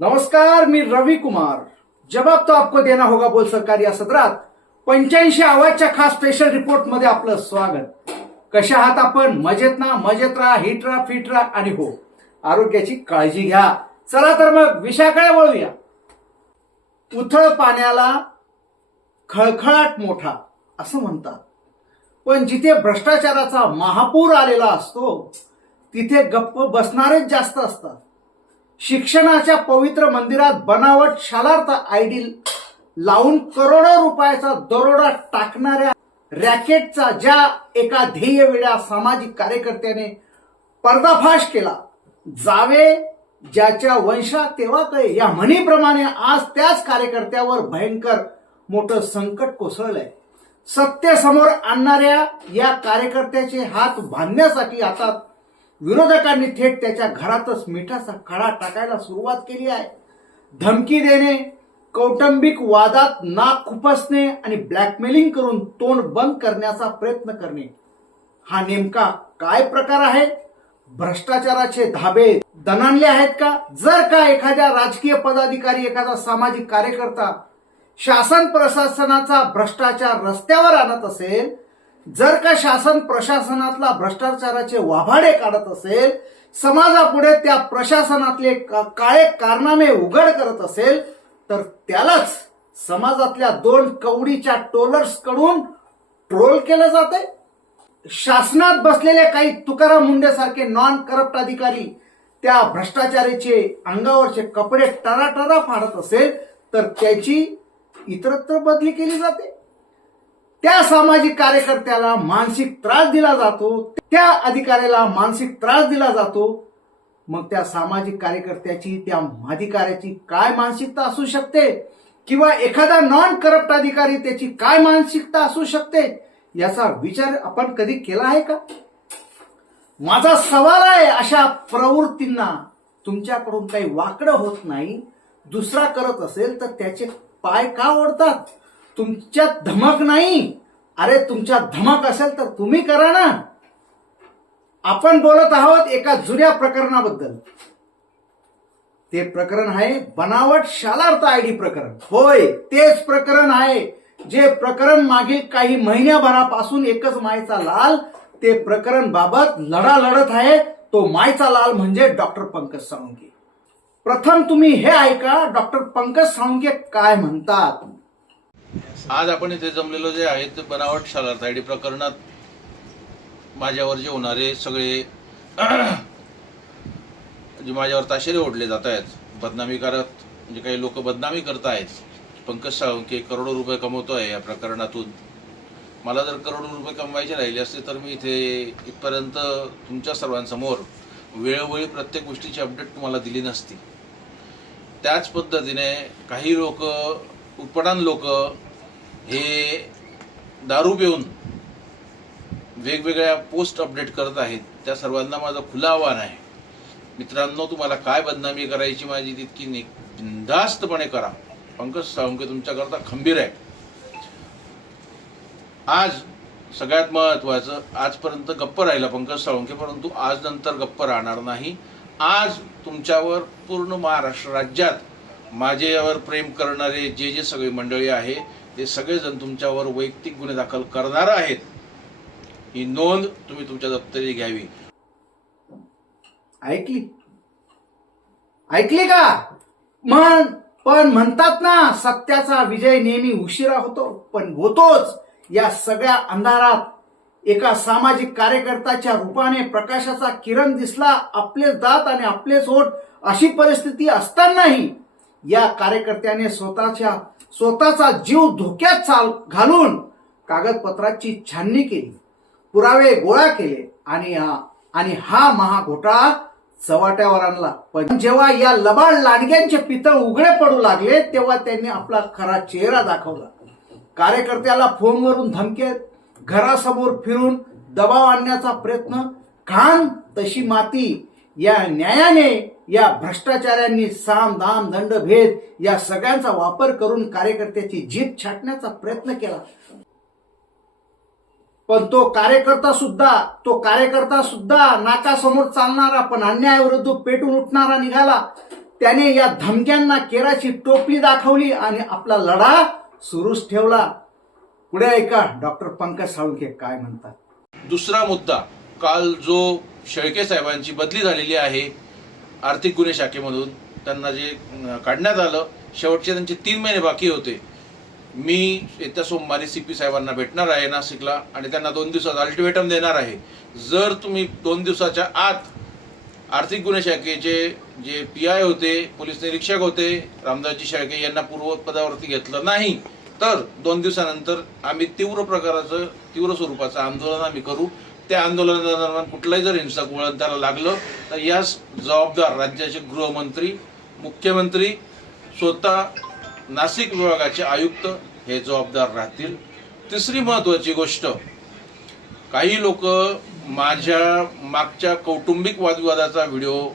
नमस्कार, मी रवि कुमार। जवाब तो आपको देना होगा बोल सरकार या सत्रात 85 आवाजच्या खास स्पेशल रिपोर्ट मध्ये आपलं स्वागत। कशा आहात आपण? मजेत ना? मजेत राहा, हिट राहा, फिट राहा आणि हो, आरोग्याची काळजी घ्या। चला तर मग विषयाकडे वळूया। उथळ पाण्याला खळखळाट मोठा असं म्हणतात, पण जिथे भ्रष्टाचाराचा महापूर आलेला असतो तिथे गप्प बसणारेच जास्त असतात। शिक्षणाच्या पवित्र मंदिरात बनावट शालार्थ आयडी लावून करोडो रुपयाचा दरोडा टाकणाऱ्या रॅकेटचा ज्या एका ध्येयवेड्या सामाजिक कार्यकर्त्याने पर्दाफाश केला, जावे ज्याच्या वंशात तेव्हा कळे या म्हणीप्रमाणे आज त्याच कार्यकर्त्यावर भयंकर मोठं संकट कोसळलंय। सत्य समोर आणणाऱ्या या कार्यकर्त्याचे हात बांधण्यासाठी आता विरोधकांनी थेट त्याच्या घरातच मिठाचा खडा टाकायला सुरुवात केली आहे। धमकी देणे, कौटुंबिक वादात नाक खुपसणे आणि ब्लॅकमेलिंग करून तोंड बंद करण्याचा प्रयत्न करणे हा नेमका काय प्रकार आहे? भ्रष्टाचाराचे धाबे दणाणले आहेत का? जर का एखाद्या राजकीय पदाधिकारी, एखादा सामाजिक कार्यकर्ता शासन प्रशासनाचा भ्रष्टाचार रस्त्यावर आणत असेल, जर का शासन प्रशासनातला भ्रष्टाचाराचे वाभाडे काढत असेल, समाजापुढे त्या प्रशासनातले काळे कारनामे उघड करत असेल, तर त्यालाच समाजातल्या दोन कवडीच्या ट्रोलर्स कडून ट्रोल केलं जाते। शासनात बसलेले काही तुकाराम मुंडे सारखे नॉन करप्ट अधिकारी त्या भ्रष्टाचाराचे अंगावरचे कपडे टराटरा फाडत असेल तर त्याची इतरत्र बदली केली जाते। त्या सामाजिक कार्यकर्त्याला मानसिक त्रास दिला जातो, त्या अधिकाऱ्याला मानसिक त्रास दिला जातो। मग त्या सामाजिक कार्यकर्त्याची, त्या अधिकाऱ्याची काय मानसिकता असू शकते, किंवा एखादा नॉन करप्ट अधिकारी त्याची काय मानसिकता असू शकते, याचा विचार आपण कधी केला आहे का? माझा सवाल आहे, अशा प्रवृत्तींना तुमच्याकडून काही वाकडं होत नाही, दुसरा करत असेल तर त्याचे पाय का ओढतात? तुमच्यात धमक नाही? अरे तुमच्यात धमक असेल तर तुम्ही करा ना। आपण बोलत आहोत एका जुन्या प्रकरणाबद्दल। ते प्रकरण आहे बनावट शालार्थ आयडी प्रकरण। होय, तेच प्रकरण आहे जे प्रकरण मागील काही महिन्याभरापासून एकच मायचा लाल ते प्रकरण बाबत लढा लढत आहे। तो मायचा लाल म्हणजे डॉक्टर पंकज साळुंखे। प्रथम तुम्ही हे ऐका, डॉक्टर पंकज साळुंखे काय म्हणतात। आज आपण इथे जमलेलो जे आहे ते बनावट शालार्थ आयडी प्रकरणात माझ्यावर जे होणारे सगळे जे माझ्यावर ताशेरे ओढले जात आहेत, बदनामी करत, म्हणजे काही लोक बदनामी करत आहेत। पंकज साळुंखे करोडो रुपये कमवतोय या प्रकरणातून। मला जर करोडो रुपये कमवायचे राहिले असते तर मी इथे इथपर्यंत तुमच्या सर्वांसमोर वेळोवेळी प्रत्येक गोष्टीची अपडेट तुम्हाला दिली नसती। त्याच पद्धतीने काही लोक, उत्पटान लोक हे दारू पिऊन वेगवेगळ्या पोस्ट अपडेट करत आहेत। त्या सर्वांना माझं खुलं आव्हान आहे, मित्रांनो, तुम्हाला काय बदनामी करायची माझी तितकी बिनधास्तपणे करा। पंकज साळुंखे तुमच्याकरता खंबीर आहे। आज सगळ्यात महत्वाचं, आजपर्यंत गप्प राहिला पंकज साळुंखे, परंतु आज नंतर गप्प राहणार नाही। आज तुमच्यावर पूर्ण महाराष्ट्र राज्यात माझ्यावर प्रेम करणारे जे जे सगळे मंडळी आहे ते सगळेजण तुमच्यावर वैयक्तिक गुन्हे दाखल करणार आहेत। ही नोंद तुम्ही तुमच्या दप्तरी घ्यावी। ऐकली का? पण म्हणतात ना, सत्याचा विजय नेहमी उशिरा होतो, पण होतोच। या सगळ्या अंधारात एका सामाजिक कार्यकर्त्याच्या रूपाने प्रकाशाचा किरण दिसला। आपलेच दात आणि आपलेच ओठ अशी परिस्थिती असतानाही या कार्यकर्त्याने स्वतःचा जीव धोक्यात घालून कागदपत्राची छाननी केली, पुरावे गोळा केले आणि हा महाघोटाळा चव्हाट्यावर आणला। पण जेव्हा या लबाड लांडग्यांचे पितळ उघडे पडू लागले तेव्हा त्यांनी आपला खरा चेहरा दाखवला। कार्यकर्त्याला फोनवरून धमकी, घरासमोर फिरून दबाव आणण्याचा प्रयत्न, खान तशी माती या न्यायाने या भ्रष्टाचाऱ्यांनी साम दाम दंड भेद या सगळ्यांचा वापर करून कार्यकर्त्याची जीभ छाटण्याचा प्रयत्न केला। पण तो कार्यकर्ता सुद्धा नाकासमोर चालणारा पण अन्यायाविरुद्ध पेटून उठणारा निघाला। त्याने या धमक्यांना केराची टोपली दाखवली आणि आपला लढा सुरूच ठेवला. पुढे ऐका डॉक्टर पंकज साळुंखे काय म्हणतात. दुसरा मुद्दा, काल जो शेळके साहेबांची बदली झालेली आहे आर्थिक गुन्हे शाखेमधून, त्यांना जे काढण्यात आलं, शेवटचे त्यांचे 3 महिने बाकी होते. मी येत्या सोमवारी CP साहेबांना भेटणार आहे नाशिकला आणि त्यांना 2 दिवसात अल्टिमेटम देणार आहे. जर तुम्ही 2 दिवसाच्या आत आर्थिक गुन्हे शाखेचे जे PI होते, पोलीस निरीक्षक होते, रामदासजी शेळके यांना पूर्वपदावरती घेतलं नाही, तर 2 दिवसानंतर आम्ही तीव्र स्वरूपाचं आंदोलन आम्ही करू. त्या आंदोलनादरम्यान कुठलाही जर हिंसक वळण त्याला लागलं तर यास जबाबदार राज्याचे गृहमंत्री, मुख्यमंत्री, स्वतः नाशिक विभागाचे आयुक्त हे जबाबदार राहतील. तिसरी महत्वाची गोष्ट, काही लोक माझ्या मागच्या कौटुंबिक वादविवादाचा व्हिडिओ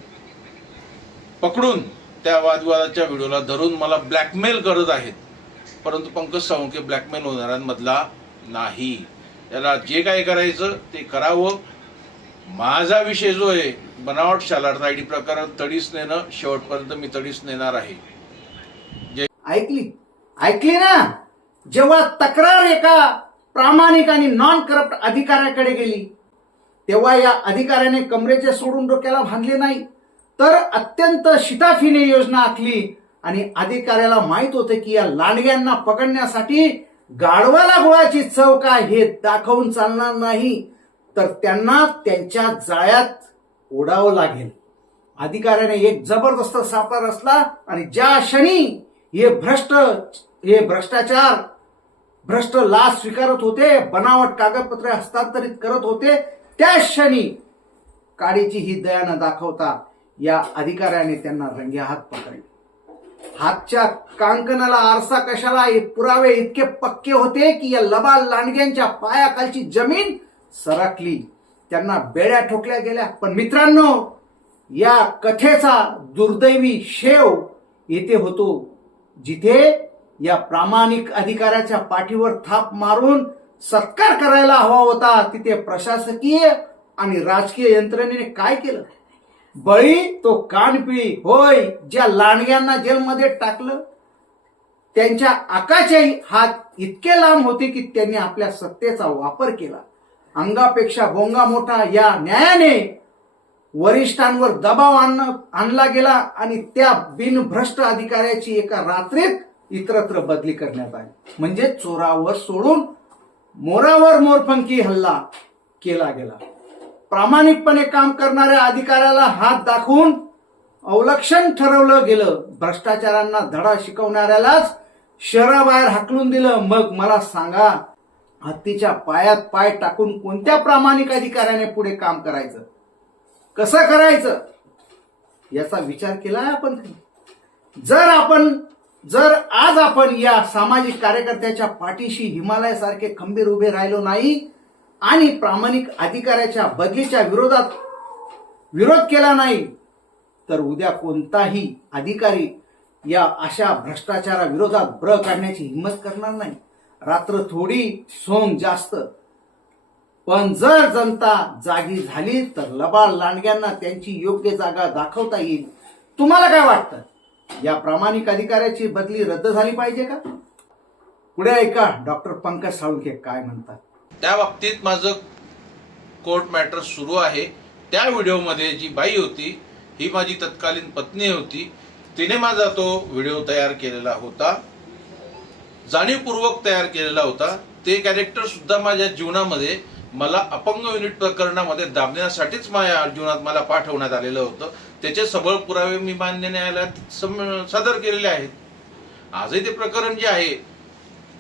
पकडून त्या वादविवादाच्या व्हिडिओला धरून मला ब्लॅकमेल करत आहेत. परंतु पंकज साळुंखे ब्लॅकमेल होणाऱ्यांमधला नाही. त्याला जे काय करायचं ते करावं. माझा विषय जो आहे बनावट शालार्थ ID प्रकरण तडीस नेणं, शेवटपर्यंत मी तडीस नेणार आहे. ऐकली ना. जेव्हा तक्रार एका प्रामाणिक आणि नॉन करप्ट अधिकाऱ्याकडे गेली तेव्हा या अधिकाऱ्याने कमरेचे सोडून डोक्याला बांधले नाही, तर अत्यंत शिताफीने योजना आखली आणि अधिकाऱ्याला माहित होतं की या लांडग्यांना पकडण्यासाठी गाढवाला गुळाची चव काय हे दाखवून चालणार नाही, तर त्यांना त्यांच्या जाळ्यात ओढावं लागेल. अधिकाऱ्याने एक जबरदस्त सापळा रचला आणि ज्या क्षणी हे भ्रष्टाचार भ्रष्ट लाच स्वीकारत होते, बनावट कागदपत्रे हस्तांतरित करत होते, त्या क्षणी काडीची ही दया न दाखवता या अधिकाऱ्याने त्यांना रंगेहात पकडले. हातच्या कांकणाला आरसा कशाला, हे पुरावे इतके पक्के होते की या लबाड लांडग्यांच्या पायाखालची जमीन सरकली, त्यांना बेड्या ठोकल्या गेल्या. पण मित्रांनो, या कथेचा दुर्दैवी शेव येथे होतो जिथे या प्रामाणिक अधिकाऱ्याच्या पाठीवर थाप मारून सत्कार करायला हवा होता, तिथे प्रशासकीय आणि राजकीय यंत्रणेने काय केलं? बळी तो कानपिळी होय. ज्या लांडग्यांना जेलमध्ये टाकलं त्यांच्या आकाशेही हात इतके लांब होते की त्यांनी आपल्या सत्तेचा वापर केला. अंगापेक्षा भोंगा मोठा या न्यायाने वरिष्ठांवर दबाव आणला गेला आणि त्या बिनभ्रष्ट अधिकाऱ्याची एका रात्रीत इतरत्र बदली करण्यात आली. म्हणजे चोरावर सोडून मोरावर मोरपंखी हल्ला केला गेला. प्रामाणिकपणे काम करणाऱ्या अधिकाऱ्याला हात दाखवून अवलक्षण ठरवलं गेलं. भ्रष्टाचारांना धडा शिकवणाऱ्यालाच शहराबाहेर हाकलून दिलं. मग मला सांगा, हत्तीच्या पायात पाय टाकून कोणत्या प्रामाणिक अधिकाऱ्याने पुढे काम करायचं? कसं करायचं याचा विचार केलाय आपण? जर आज आपण या सामाजिक कार्यकर्त्याच्या पाठीशी हिमालयासारखे खंबीर उभे राहिलो नाही आणि प्रामाणिक अधिकाऱ्याच्या बदलीच्या विरोध केला नाही, तर उद्या कोणताही अधिकारी या अशा भ्रष्टाचाराविरोधात ब्र काढण्याची हिंमत करणार नाही. रात्र थोडी, सोंग जास्त. पण जर जनता जागी झाली तर लबाड लांडग्यांना त्यांची योग्य जागा दाखवता येईल. तुम्हाला काय वाटतं? या प्रामाणिक अधिकाऱ्याची बदली रद्द झाली पाहिजे का? पुढे ऐका डॉक्टर पंकज साळुंखे काय म्हणतात. त्या बाबतीत माझं कोर्ट मॅटर सुरू आहे. त्या व्हिडिओमध्ये जी बाई होती ही माझी तत्कालीन पत्नी होती. तिने माझा तो व्हिडिओ तयार केलेला होता, जाणीवपूर्वक तयार केलेला होता. ते कॅरेक्टर सुद्धा माझ्या जीवनामध्ये मला अपंग युनिट प्रकरणामध्ये दाबण्यासाठीच माझ्या जीवनात मला पाठवण्यात आलेलं होतं. त्याचे सबळ पुरावे मी मान्य न्यायालयात सादर केलेले आहेत. आजही ते प्रकरण जे आहे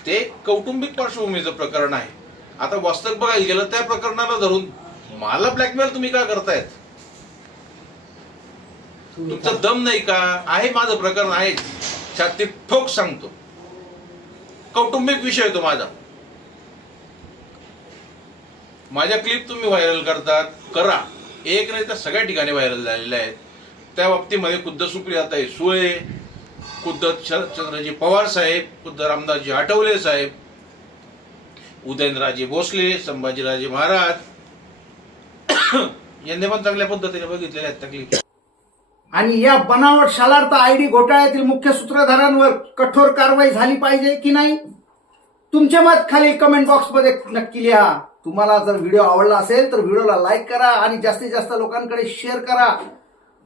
ते कौटुंबिक पार्श्वभूमीचं प्रकरण आहे. आता वास्तव बघायला गेलं त्या प्रकरणाला धरून मला ब्लॅकमेल तुम्ही का करतायत? तुमचं दम नाही का? आहे माझं प्रकरण आहे, छाती ठोक सांगतो. कौटुंबिक विषय तो माझ्या क्लिप तुम्ही व्हायरल करतात, करा. एक नाही तर सगळ्या ठिकाणी व्हायरल झालेल्या आहेत. त्या बाबतीमध्ये खुद्द सुप्रियाताई सुळे, खुद्द शरदचंद्रजी पवार साहेब, खुद्द रामदासजी आठवले साहेब, उदयनराजे भोसले, संभाजीराजे महाराज यांनी पण चांगल्या पद्धतीने बघितलेल्या आहेत त्या क्लिप. आणि या बनावट शालार्थ आयडी घोटाळ्यातील मुख्य सूत्रधारांवर कठोर कारवाई झाली पाहिजे की नाही? तुमचे मत खाली कमेंट बॉक्समध्ये नक्की लिहा. तुम्हाला जर व्हिडिओ आवडला असेल तर व्हिडिओला लाईक करा आणि जास्तीत जास्त लोकांकडे शेअर करा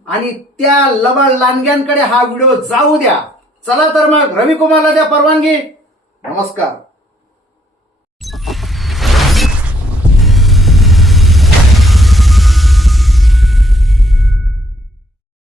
आणि त्या लबाड लांडग्यांकडे हा व्हिडिओ जाऊ द्या. चला तर मग रविकुमारला द्या परवानगी. नमस्कार.